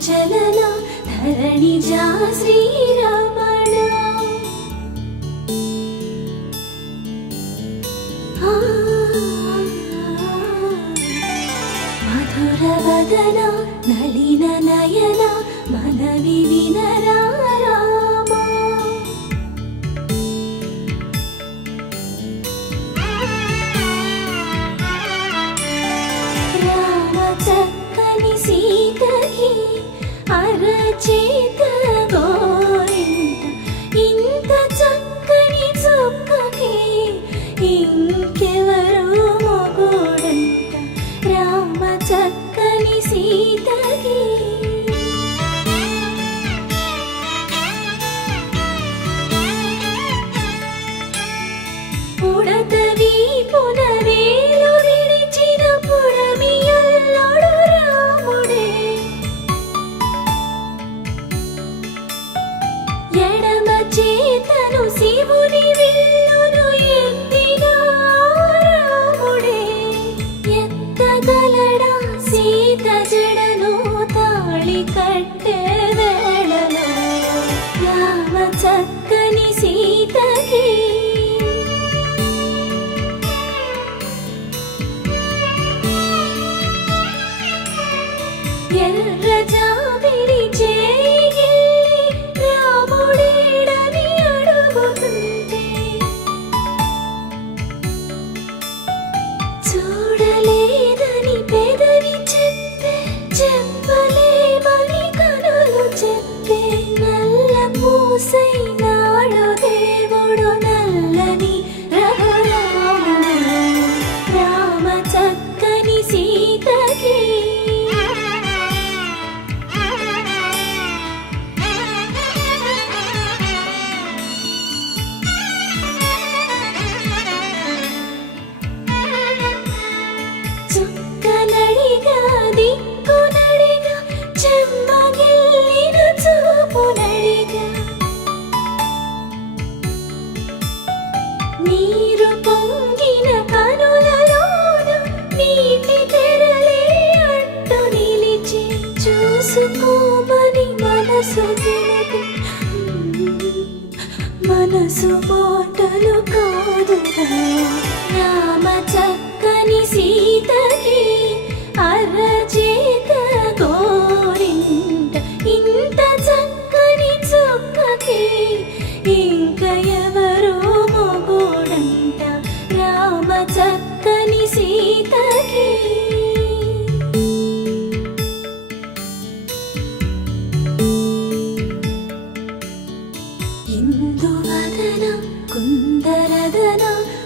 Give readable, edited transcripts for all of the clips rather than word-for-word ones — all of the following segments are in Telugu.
చలన ధరణిజా శ్రీరమణ మధుర వదన నలిన నయన మనవి వినరా రామా రామ చక్కని సీతకి అరచేత గోరింట ఇంత చక్కని చుక్కకి ఇంకెవరు మొగుడంట రామ చక్కని సీతకి ఉడతవి పునవేలు విడిచిన పుడమియల్లోడు రాముడే ఎడమ చేతను శివుని విల్లును ఎత్తిన రాముడే ఎత్తగలడా సీత జడను తాళి కట్టే వేళలో రామ చక్కని సీతకి ఎర్ర జాబిలి చేయి రాముడేడని అడుగుతుంటే చూడలేదని పెదవి చెప్పే చెప్పలేమని కనులు చెప్పే నల్ల పూసై నాడు దేవుడు నల్లని రఘురాముడు రామ చక్కని సీతకి చుక్కనడిగా దిక్కునడిగా చెమ్మగిల్లిన చూపునడిగా నీరు పొంగిన కనులలోన నీటి తెరలే అడ్డు నిలిచి చూసుకోమని మనసు తెలిపి మనసు మాటలు కాదుగా రామ చక్కని సీతకి అరచేత గోరింట ఇంత చక్కని చుక్కకి ఇంక ఎవరు మొగుడంట రామ చక్కని సీతకి ఇందువదన కుందరదన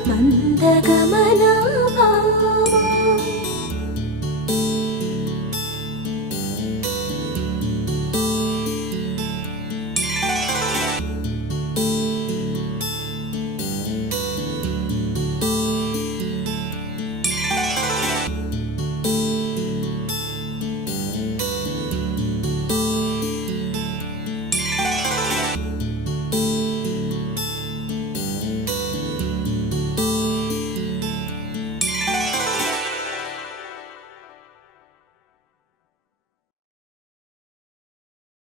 మందగమన